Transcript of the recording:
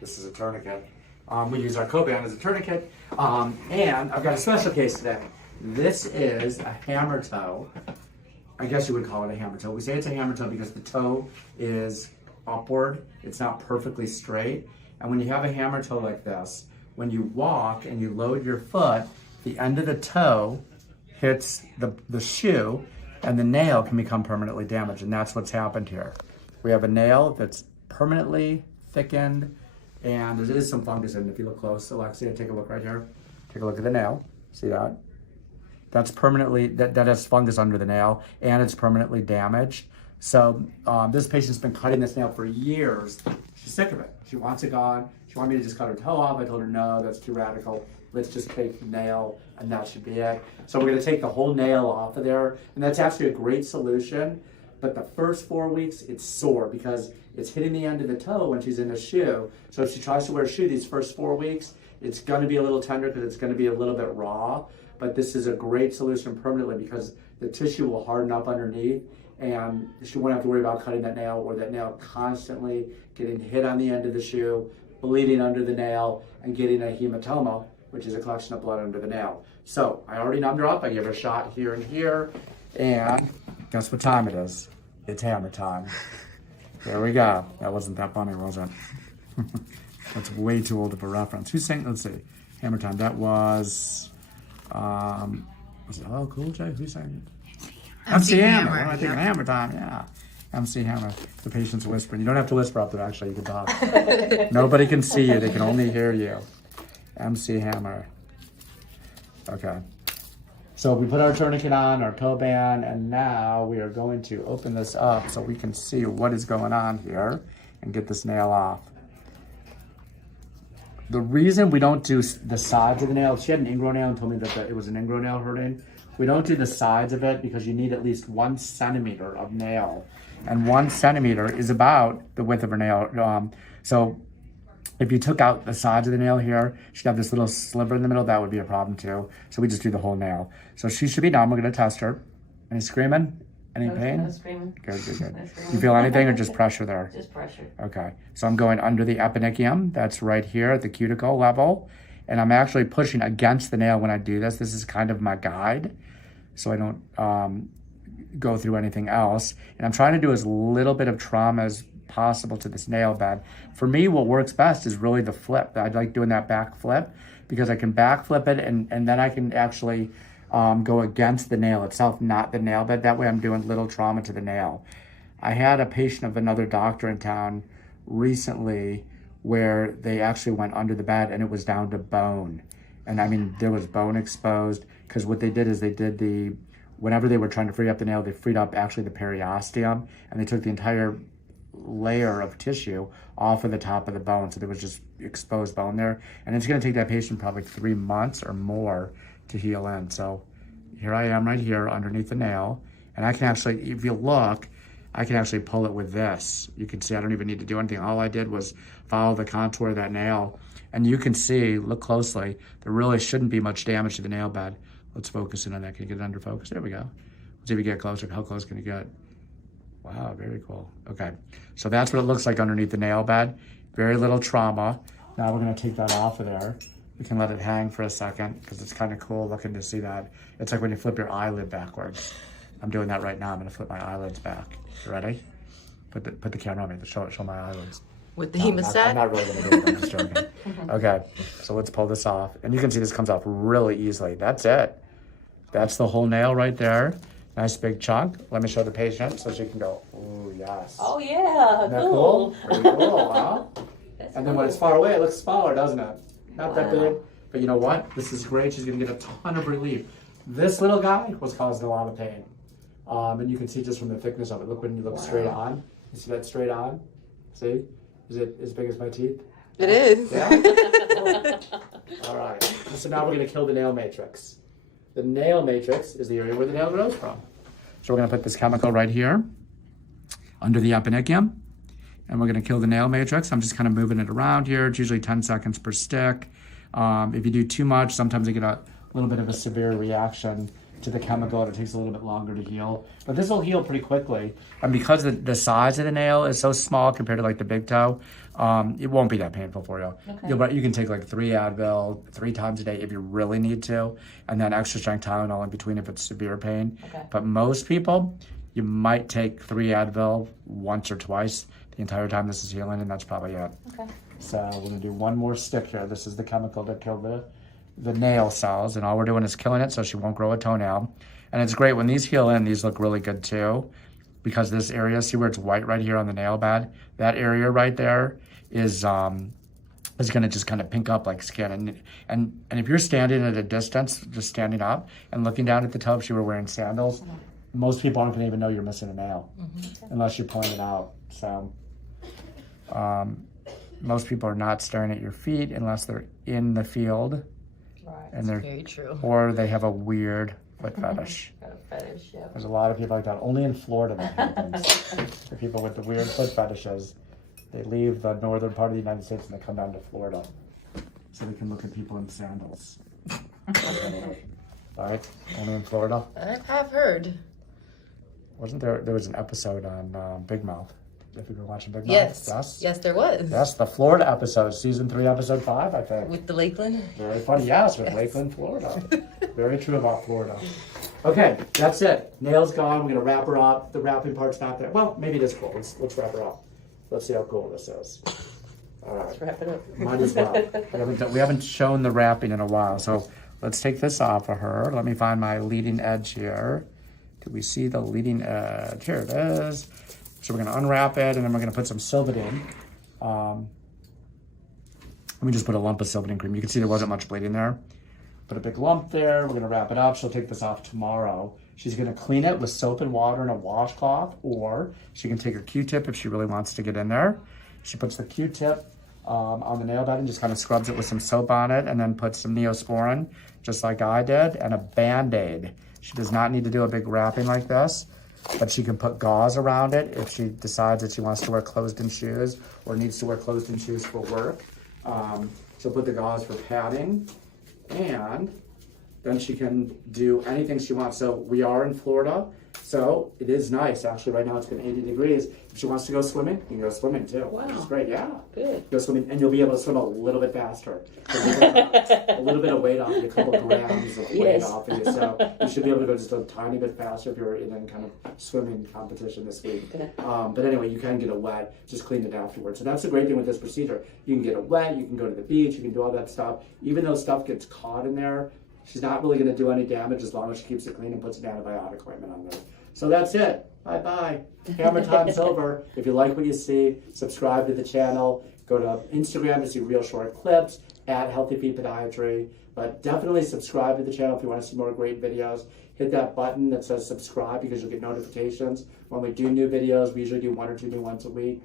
This is a tourniquet. We use our Coban as a tourniquet. And I've got a special case today. This is a hammer toe. I guess you would call it a hammer toe. We say it's a hammer toe because the toe is upward. It's not perfectly straight. And when you have a hammer toe like this, when you walk and you load your foot, the end of the toe hits the shoe and the nail can become permanently damaged. And that's what's happened here. We have a nail that's permanently thickened and there is some fungus in it. If you look close, Alexia, take a look right here. Take a look at the nail. See that? That's permanently, that has fungus under the nail and it's permanently damaged. So this patient's been cutting this nail for years. She's sick of it. She wants it gone. She wanted me to just cut her toe off. I told her, no, that's too radical. Let's just take the nail and that should be it. So we're gonna take the whole nail off of there. And that's actually a great solution. But the first 4 weeks, it's sore because it's hitting the end of the toe when she's in a shoe. So if she tries to wear a shoe these first 4 weeks, it's gonna be a little tender because it's gonna be a little bit raw. But this is a great solution permanently because the tissue will harden up underneath and she won't have to worry about cutting that nail or that nail constantly getting hit on the end of the shoe, bleeding under the nail, and getting a hematoma, which is a collection of blood under the nail. So I already numbed her up. I gave her a shot here and here. And guess what time it is? It's hammer time. There we go. That wasn't that funny, was it? That's way too old of a reference. Who's saying, let's see, hammer time. That was it LL Cool J? Who's saying it? MC Hammer. I think hammer time, yeah. MC Hammer. The patient's whispering. You don't have to whisper up there, actually. You can talk. Nobody can see you. They can only hear you. MC Hammer. Okay. So we put our tourniquet on, our Coban, and now we are going to open this up so we can see what is going on here and get this nail off. The reason we don't do the sides of the nail, she had an ingrown nail and told me that it was an ingrown nail hurting. We don't do the sides of it because you need at least 1 centimeter of nail. And 1 centimeter is about the width of her nail. So if you took out the sides of the nail here, she'd have this little sliver in the middle. That would be a problem too. So we just do the whole nail. So she should be done. We're gonna test her. Any screaming? Any pain? No screaming. Good, good, good. You feel anything or just pressure there? Just pressure. Okay. So I'm going under the eponychium. That's right here at the cuticle level. And I'm actually pushing against the nail when I do this. This is kind of my guide, so I don't go through anything else. And I'm trying to do as little bit of trauma as possible to this nail bed. For me, what works best is really the flip. I like doing that back flip because I can back flip it and then I can actually go against the nail itself, not the nail bed. That way I'm doing little trauma to the nail. I had a patient of another doctor in town recently where they actually went under the bed and it was down to bone. And I mean, there was bone exposed because what they did is they did whenever they were trying to free up the nail, they freed up actually the periosteum and they took the entire layer of tissue off of the top of the bone. So there was just exposed bone there. And it's gonna take that patient probably 3 months or more to heal in. So here I am right here underneath the nail. And I can actually, if you look, I can actually pull it with this. You can see I don't even need to do anything. All I did was follow the contour of that nail. And you can see, look closely, there really shouldn't be much damage to the nail bed. Let's focus in on that. Can you get it under focus? There we go. Let's see if you get closer. How close can you get? Wow, very cool. Okay, so that's what it looks like underneath the nail bed. Very little trauma. Now we're gonna take that off of there. We can let it hang for a second because it's kind of cool looking to see that. It's like when you flip your eyelid backwards. I'm doing that right now. I'm gonna flip my eyelids back. You ready? Put the camera on me to show my eyelids. With the hemostat? I'm not really gonna do it, I'm just joking. Okay, so let's pull this off. And you can see this comes off really easily. That's it. That's the whole nail right there. Nice big chunk. Let me show the patient so she can go, ooh, yes. Oh yeah, Isn't that cool. Pretty cool, wow. That's And then cool. when it's far away, it looks smaller, doesn't it? Not that Wow. big. But you know what? This is great. She's gonna get a ton of relief. This little guy was causing a lot of pain. And you can see just from the thickness of it. Look when you look straight on. You see that straight on? See? Is it as big as my teeth? It is. Yeah? All right. So now we're gonna kill the nail matrix. The nail matrix is the area where the nail grows from. So we're gonna put this chemical right here under the eponychium. And we're gonna kill the nail matrix. I'm just kind of moving it around here. It's usually 10 seconds per stick. If you do too much, sometimes you get a little bit of a severe reaction to the chemical and it takes a little bit longer to heal. But this will heal pretty quickly. And because the size of the nail is so small compared to like the big toe, It won't be that painful for you. Okay. You can take like 3 Advil 3 times a day if you really need to, and then extra strength Tylenol in between if it's severe pain. Okay. But most people, you might take 3 Advil once or twice the entire time this is healing, and that's probably it. Okay. So we're gonna do one more stick here. This is the chemical to kill the nail cells, and all we're doing is killing it so she won't grow a toenail. And it's great when these heal in, these look really good too, because this area, see where it's white right here on the nail bed? That area right there is gonna just kind of pink up like skin. And if you're standing at a distance, just standing up and looking down at the toe, if she were wearing sandals, most people aren't gonna even know you're missing a nail unless you point it out. So most people are not staring at your feet unless they're in the field. Right. And they're Very true. or they have a weird foot fetish. Got a fetish, yeah. There's a lot of people like that. Only in Florida that happens. The people with the weird foot fetishes, they leave the northern part of the United States and they come down to Florida so they can look at people in sandals. Right? Only in Florida. I have heard. Wasn't there was an episode on Big Mouth? If you were watching Big Mouth? Yes. Yes, there was. Yes, the Florida episode, season 3, episode 5, I think. With the Lakeland? Very funny. Yes, with Lakeland, Florida. Very true about Florida. Okay, that's it. Nail's gone. We're gonna wrap her up. The wrapping part's not there. Well, maybe it is cool. Let's wrap her up. Let's see how cool this is. All right. Let's wrap it up. Might as well. We haven't shown the wrapping in a while, so let's take this off of her. Let me find my leading edge here. Do we see the leading edge? Here it is. So we're gonna unwrap it, and then we're gonna put some Silvadene. Let me just put a lump of Silvadene cream. You can see there wasn't much bleeding there. Put a big lump there. We're gonna wrap it up. She'll take this off tomorrow. She's gonna clean it with soap and water and a washcloth, or she can take her Q-tip if she really wants to get in there. She puts the Q-tip on the nail bed and just kind of scrubs it with some soap on it, and then puts some Neosporin, just like I did, and a Band-Aid. She does not need to do a big wrapping like this, but she can put gauze around it if she decides that she wants to wear closed-in shoes or needs to wear closed-in shoes for work. She'll put the gauze for padding, and then she can do anything she wants. So we are in Florida, so it is nice. Actually, right now it's been 80 degrees. If she wants to go swimming, you can go swimming too. Wow. Which is great, yeah. Good. Go swimming, and you'll be able to swim a little bit faster. A little bit of weight off you, a couple grams of weight Yes. off of you. So you should be able to go just a tiny bit faster if you're in any kind of swimming competition this week. But anyway, you can get it wet, just clean it afterwards. So that's the great thing with this procedure. You can get it wet, you can go to the beach, you can do all that stuff. Even though stuff gets caught in there, she's not really going to do any damage as long as she keeps it clean and puts an antibiotic ointment on there. So that's it. Bye-bye. Camera time's over. If you like what you see, subscribe to the channel. Go to Instagram to see real short clips at Healthy Feet Podiatry. But definitely subscribe to the channel if you want to see more great videos. Hit that button that says subscribe because you'll get notifications when we do new videos. We usually do 1 or 2 new ones a week.